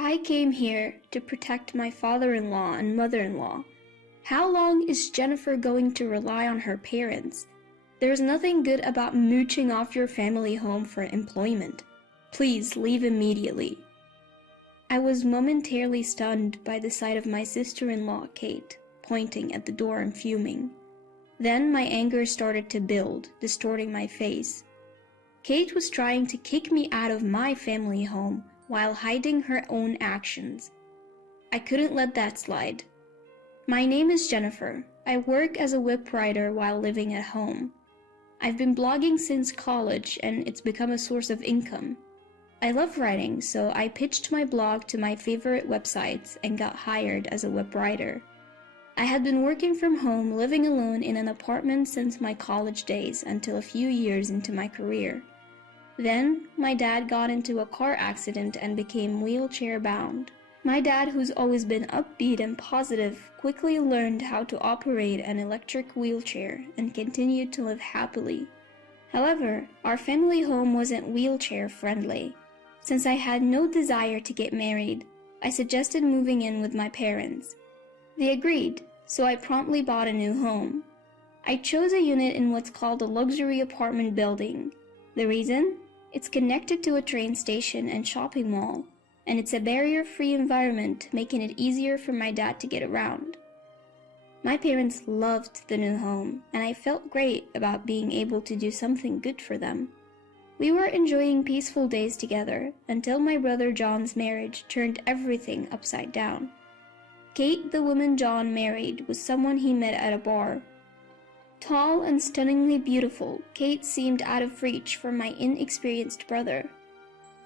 I came here to protect my father-in-law and mother-in-law. How long is Jennifer going to rely on her parents? There's nothing good about mooching off your family home for employment. Please leave immediately. I was momentarily stunned by the sight of my sister-in-law, Kate, pointing at the door and fuming. Then my anger started to build, distorting my face. Kate was trying to kick me out of my family home while hiding her own actions. I couldn't let that slide. My name is Jennifer. I work as a web writer while living at home. I've been blogging since college and it's become a source of income. I love writing, so I pitched my blog to my favorite websites and got hired as a web writer. I had been working from home, living alone in an apartment since my college days until a few years into my career. Then, my dad got into a car accident and became wheelchair-bound. My dad, who's always been upbeat and positive, quickly learned how to operate an electric wheelchair and continued to live happily. However, our family home wasn't wheelchair-friendly. Since I had no desire to get married, I suggested moving in with my parents. They agreed, so I promptly bought a new home. I chose a unit in what's called a luxury apartment building. The reason? It's connected to a train station and shopping mall, and it's a barrier-free environment, making it easier for my dad to get around. My parents loved the new home, and I felt great about being able to do something good for them. We were enjoying peaceful days together until my brother John's marriage turned everything upside down. Kate, the woman John married, was someone he met at a bar. Tall and stunningly beautiful, Kate seemed out of reach for my inexperienced brother.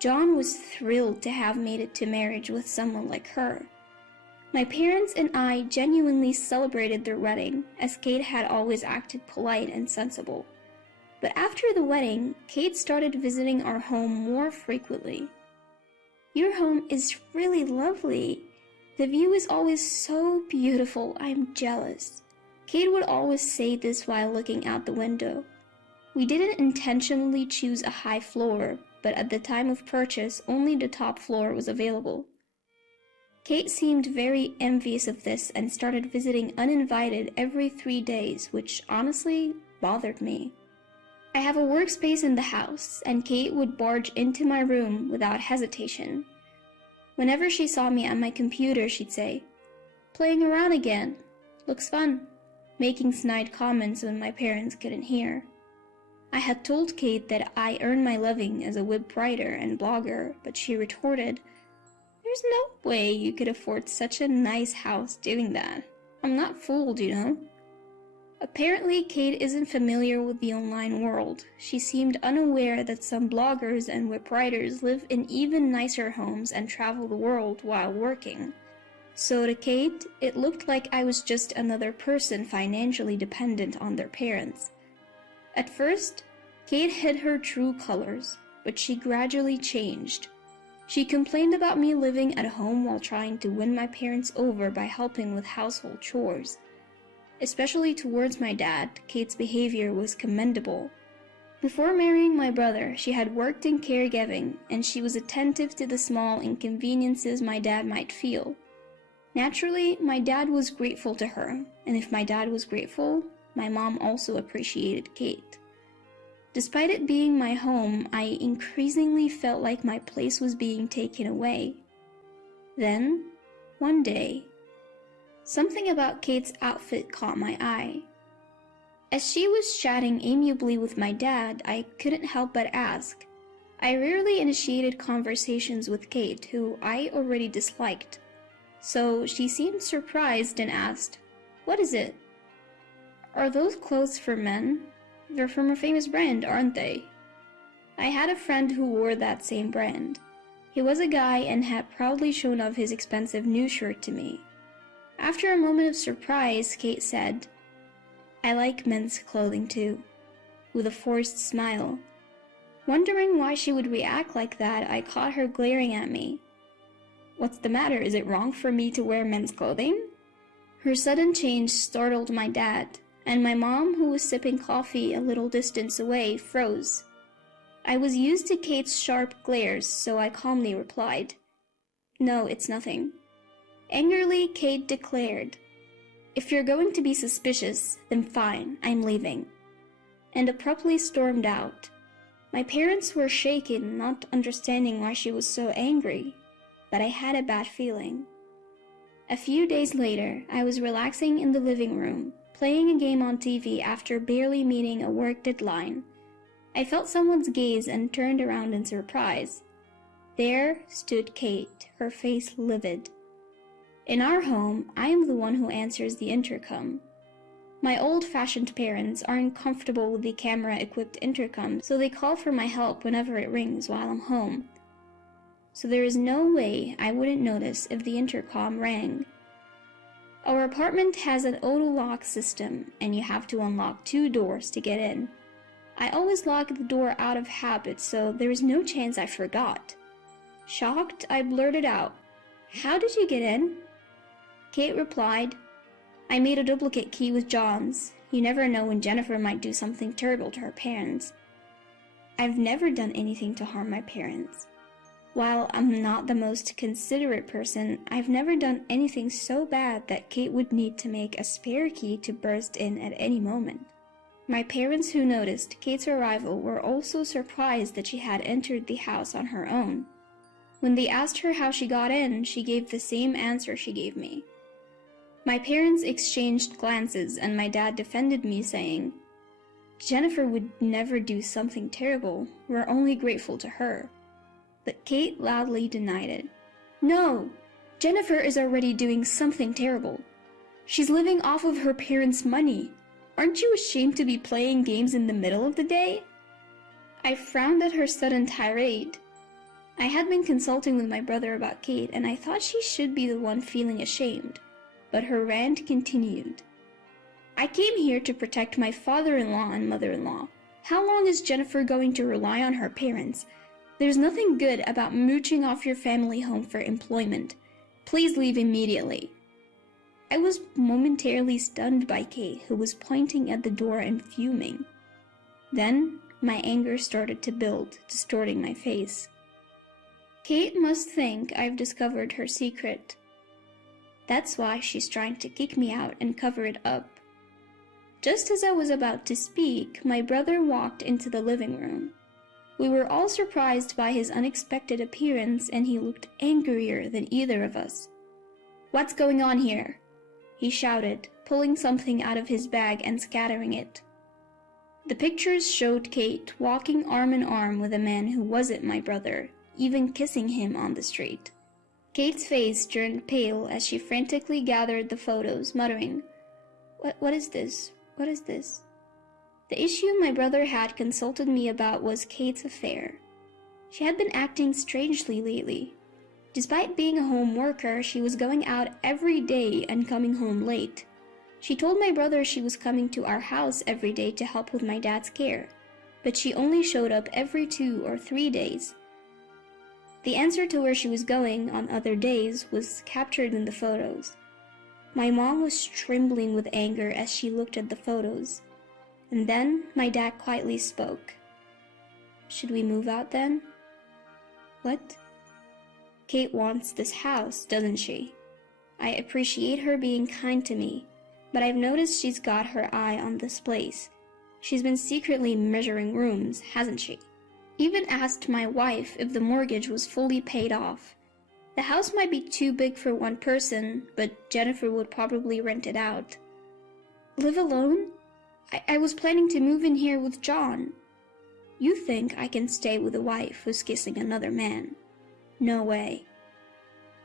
John was thrilled to have made it to marriage with someone like her. My parents and I genuinely celebrated their wedding, as Kate had always acted polite and sensible. But after the wedding, Kate started visiting our home more frequently. "Your home is really lovely. The view is always so beautiful, I'm jealous." Kate would always say this while looking out the window. We didn't intentionally choose a high floor, but at the time of purchase, only the top floor was available. Kate seemed very envious of this and started visiting uninvited every 3 days, which honestly bothered me. I have a workspace in the house, and Kate would barge into my room without hesitation. Whenever she saw me at my computer, she'd say, "Playing around again. Looks fun," making snide comments when my parents couldn't hear. I had told Kate that I earned my living as a web writer and blogger, but she retorted, "There's no way you could afford such a nice house doing that. I'm not fooled, you know." Apparently, Kate isn't familiar with the online world. She seemed unaware that some bloggers and web writers live in even nicer homes and travel the world while working. So to Kate, it looked like I was just another person financially dependent on their parents. At first, Kate hid her true colors, but she gradually changed. She complained about me living at home while trying to win my parents over by helping with household chores. Especially towards my dad, Kate's behavior was commendable. Before marrying my brother, she had worked in caregiving, and she was attentive to the small inconveniences my dad might feel. Naturally, my dad was grateful to her, and if my dad was grateful, my mom also appreciated Kate. Despite it being my home, I increasingly felt like my place was being taken away. Then, one day, something about Kate's outfit caught my eye. As she was chatting amiably with my dad, I couldn't help but ask. I rarely initiated conversations with Kate, who I already disliked. So she seemed surprised and asked, "What is it?" "Are those clothes for men? They're from a famous brand, aren't they?" I had a friend who wore that same brand. He was a guy and had proudly shown off his expensive new shirt to me. After a moment of surprise, Kate said, "I like men's clothing too," with a forced smile. Wondering why she would react like that, I caught her glaring at me. "What's the matter? Is it wrong for me to wear men's clothing?" Her sudden change startled my dad, and my mom, who was sipping coffee a little distance away, froze. I was used to Kate's sharp glares, so I calmly replied, No, it's nothing. Angrily, Kate declared, "If you're going to be suspicious, then fine, I'm leaving," and abruptly stormed out. My parents were shaken, not understanding why she was so angry, but I had a bad feeling. A few days later, I was relaxing in the living room, playing a game on TV after barely meeting a work deadline. I felt someone's gaze and turned around in surprise. There stood Kate, her face livid. In our home, I am the one who answers the intercom. My old-fashioned parents aren't comfortable with the camera-equipped intercom, so they call for my help whenever it rings while I'm home. So there is no way I wouldn't notice if the intercom rang. Our apartment has an auto-lock system, and you have to unlock 2 doors to get in. I always lock the door out of habit, so there is no chance I forgot. Shocked, I blurted out, "How did you get in?" Kate replied, "I made a duplicate key with John's. You never know when Jennifer might do something terrible to her parents." I've never done anything to harm my parents. While I'm not the most considerate person, I've never done anything so bad that Kate would need to make a spare key to burst in at any moment. My parents who noticed Kate's arrival were also surprised that she had entered the house on her own. When they asked her how she got in, she gave the same answer she gave me. My parents exchanged glances, and my dad defended me, saying, "Jennifer would never do something terrible. We're only grateful to her." But Kate loudly denied it. "No, Jennifer is already doing something terrible. She's living off of her parents' money. Aren't you ashamed to be playing games in the middle of the day?" I frowned at her sudden tirade. I had been consulting with my brother about Kate, and I thought she should be the one feeling ashamed. But her rant continued. "I came here to protect my father-in-law and mother-in-law. How long is Jennifer going to rely on her parents? There's nothing good about mooching off your family home for employment. Please leave immediately." I was momentarily stunned by Kate, who was pointing at the door and fuming. Then my anger started to build, distorting my face. Kate must think I've discovered her secret. That's why she's trying to kick me out and cover it up. Just as I was about to speak, my brother walked into the living room. We were all surprised by his unexpected appearance, and he looked angrier than either of us. "What's going on here?" he shouted, pulling something out of his bag and scattering it. The pictures showed Kate walking arm in arm with a man who wasn't my brother, even kissing him on the street. Kate's face turned pale as she frantically gathered the photos, muttering, What is this? What is this?" The issue my brother had consulted me about was Kate's affair. She had been acting strangely lately. Despite being a home worker, she was going out every day and coming home late. She told my brother she was coming to our house every day to help with my dad's care, but she only showed up every 2 or 3 days. The answer to where she was going on other days was captured in the photos. My mom was trembling with anger as she looked at the photos. And then my dad quietly spoke. "Should we move out then?" "What?" "Kate wants this house, doesn't she? I appreciate her being kind to me, but I've noticed she's got her eye on this place. She's been secretly measuring rooms, hasn't she? Even asked my wife if the mortgage was fully paid off. The house might be too big for one person, but Jennifer would probably rent it out." "Live alone? I was planning to move in here with John." "You think I can stay with a wife who's kissing another man? No way."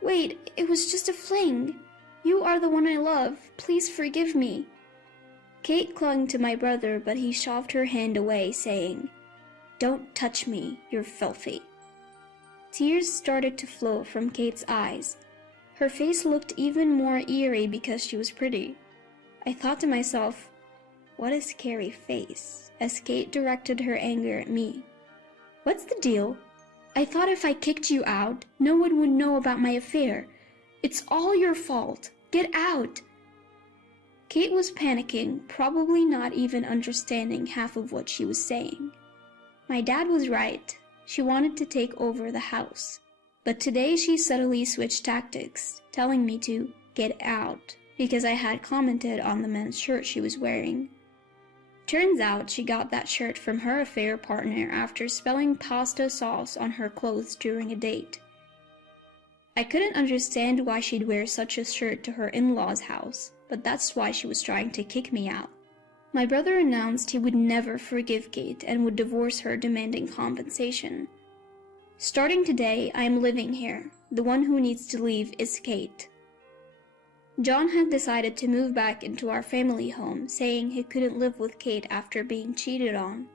"Wait, it was just a fling. You are the one I love. Please forgive me." Kate clung to my brother, but he shoved her hand away, saying, "Don't touch me, you're filthy." Tears started to flow from Kate's eyes. Her face looked even more eerie because she was pretty. I thought to myself, what a scary face, as Kate directed her anger at me. "What's the deal? I thought if I kicked you out, no one would know about my affair. It's all your fault. Get out." Kate was panicking, probably not even understanding half of what she was saying. My dad was right. She wanted to take over the house. But today she subtly switched tactics, telling me to get out because I had commented on the men's shirt she was wearing. Turns out she got that shirt from her affair partner after spilling pasta sauce on her clothes during a date. I couldn't understand why she'd wear such a shirt to her in-laws' house, but that's why she was trying to kick me out. My brother announced he would never forgive Kate and would divorce her, demanding compensation. Starting today, I am living here. The one who needs to leave is Kate. John had decided to move back into our family home, saying he couldn't live with Kate after being cheated on.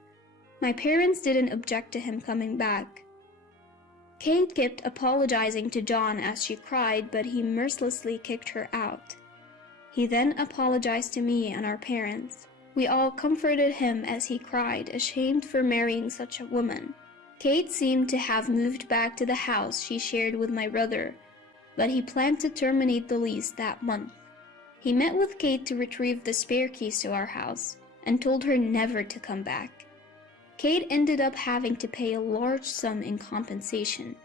My parents didn't object to him coming back. Kate kept apologizing to John as she cried, but he mercilessly kicked her out. He then apologized to me and our parents. We all comforted him as he cried, ashamed for marrying such a woman. Kate seemed to have moved back to the house she shared with my brother, but he planned to terminate the lease that month. He met with Kate to retrieve the spare keys to our house and told her never to come back. Kate ended up having to pay a large sum in compensation.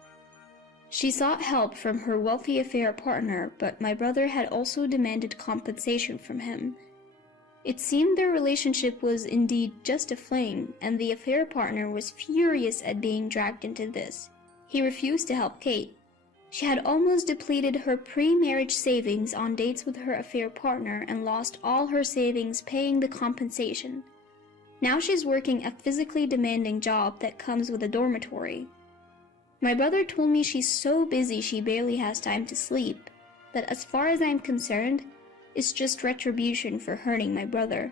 She sought help from her wealthy affair partner, but my brother had also demanded compensation from him. It seemed their relationship was indeed just a fling, and the affair partner was furious at being dragged into this. He refused to help Kate. She had almost depleted her pre-marriage savings on dates with her affair partner and lost all her savings paying the compensation. Now she's working a physically demanding job that comes with a dormitory. My brother told me she's so busy she barely has time to sleep, but as far as I'm concerned, it's just retribution for hurting my brother.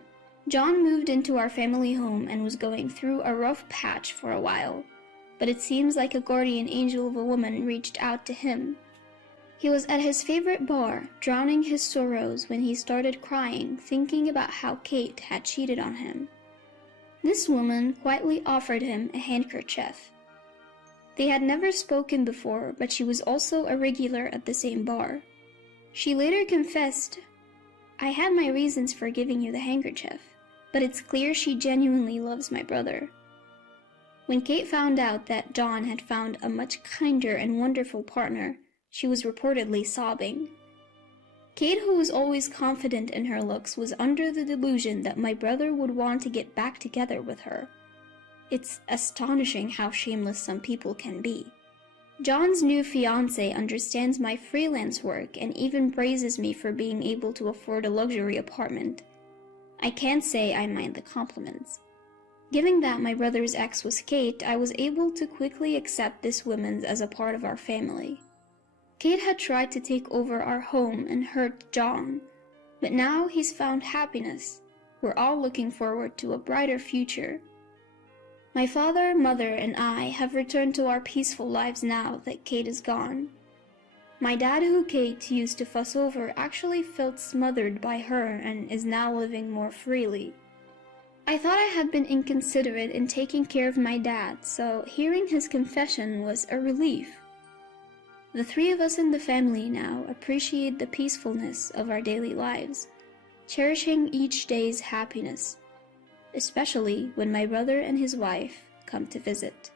John moved into our family home and was going through a rough patch for a while, but it seems like a guardian angel of a woman reached out to him. He was at his favorite bar, drowning his sorrows when he started crying, thinking about how Kate had cheated on him. This woman quietly offered him a handkerchief. They had never spoken before, but she was also a regular at the same bar. She later confessed, "I had my reasons for giving you the handkerchief, but it's clear she genuinely loves my brother." When Kate found out that John had found a much kinder and wonderful partner, she was reportedly sobbing. Kate, who was always confident in her looks, was under the delusion that my brother would want to get back together with her. It's astonishing how shameless some people can be. John's new fiancé understands my freelance work and even praises me for being able to afford a luxury apartment. I can't say I mind the compliments. Given that my brother's ex was Kate, I was able to quickly accept this woman as a part of our family. Kate had tried to take over our home and hurt John, but now he's found happiness. We're all looking forward to a brighter future. My father, mother, and I have returned to our peaceful lives now that Kate is gone. My dad, who Kate used to fuss over, actually felt smothered by her and is now living more freely. I thought I had been inconsiderate in taking care of my dad, so hearing his confession was a relief. The three of us in the family now appreciate the peacefulness of our daily lives, cherishing each day's happiness, especially when my brother and his wife come to visit.